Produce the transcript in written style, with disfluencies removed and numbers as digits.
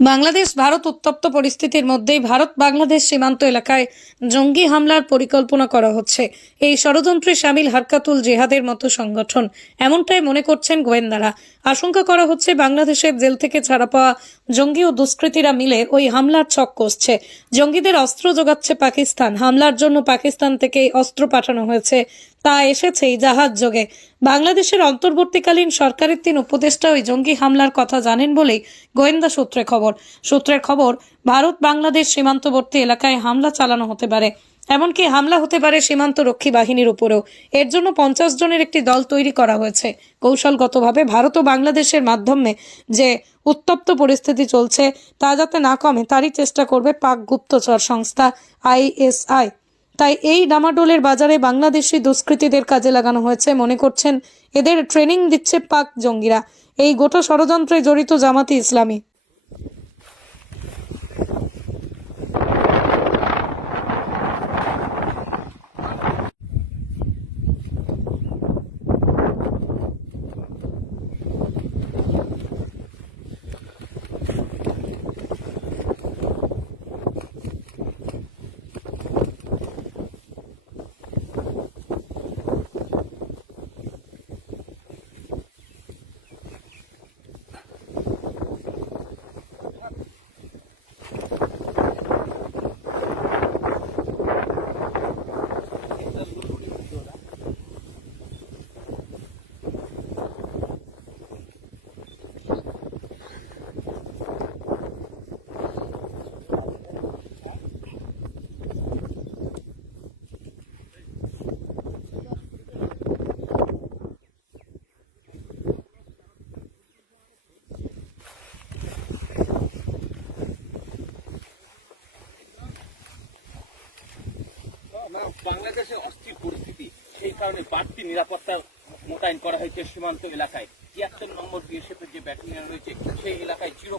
বাংলাদেশ ভারত উত্তপ্ত পরিস্থিতির মধ্যেই ভারত বাংলাদেশ সীমান্ত এলাকায় জঙ্গি হামলার পরিকল্পনা করা হচ্ছে। এই ষড়যন্ত্রে শামিল হারকাতুল জিহাদের মতো সংগঠন, এমনটাই মনে করছেন গোয়েন্দারা। আশঙ্কা করা হচ্ছে বাংলাদেশের জেল থেকে ছাড়া পাওয়া জঙ্গি ও দুষ্কৃতীরা মিলে ওই হামলার ছক কষছে। জঙ্গিদের অস্ত্র যোগাচ্ছে পাকিস্তান। হামলার জন্য পাকিস্তান থেকে অস্ত্র পাঠানো হয়েছে, তা এসেছেই জাহাজ যোগে। বাংলাদেশের অন্তর্বর্তীকালীন সরকারের 3 উপদেষ্টা ওই জঙ্গি হামলার কথা জানেন বলেই গোয়েন্দা সূত্রের খবর ভারত বাংলাদেশ সীমান্তবর্তী এলাকায় হামলা চালানো হতে পারে। এমনকি হামলা হতে পারে সীমান্ত রক্ষী বাহিনীর উপরেও। এর জন্য 50 জনের একটি দল তৈরি করা হয়েছে। কৌশলগতভাবে ভারত ও বাংলাদেশের মাধ্যমে যে উত্তপ্ত পরিস্থিতি চলছে তা যাতে না কমে তারই চেষ্টা করবে পাক গুপ্তচর সংস্থা ISI। তাই এই ডামাডোলের বাজারে বাংলাদেশি দুষ্কৃতীদের কাজে লাগানো হয়েছে মনে করছেন। এদের ট্রেনিং দিচ্ছে পাক জঙ্গিরা। এই গোটা ষড়যন্ত্রে জড়িত জামাতি ইসলামী। বাংলাদেশের অস্থির পরিস্থিতি, সেই কারণে বাড়তি নিরাপত্তা মোতায়েন করা হয়েছে সীমান্ত এলাকায়। ৭৩ নম্বর বিএসএফের যে ব্যাটালিয়ন রয়েছে সেই এলাকায় 0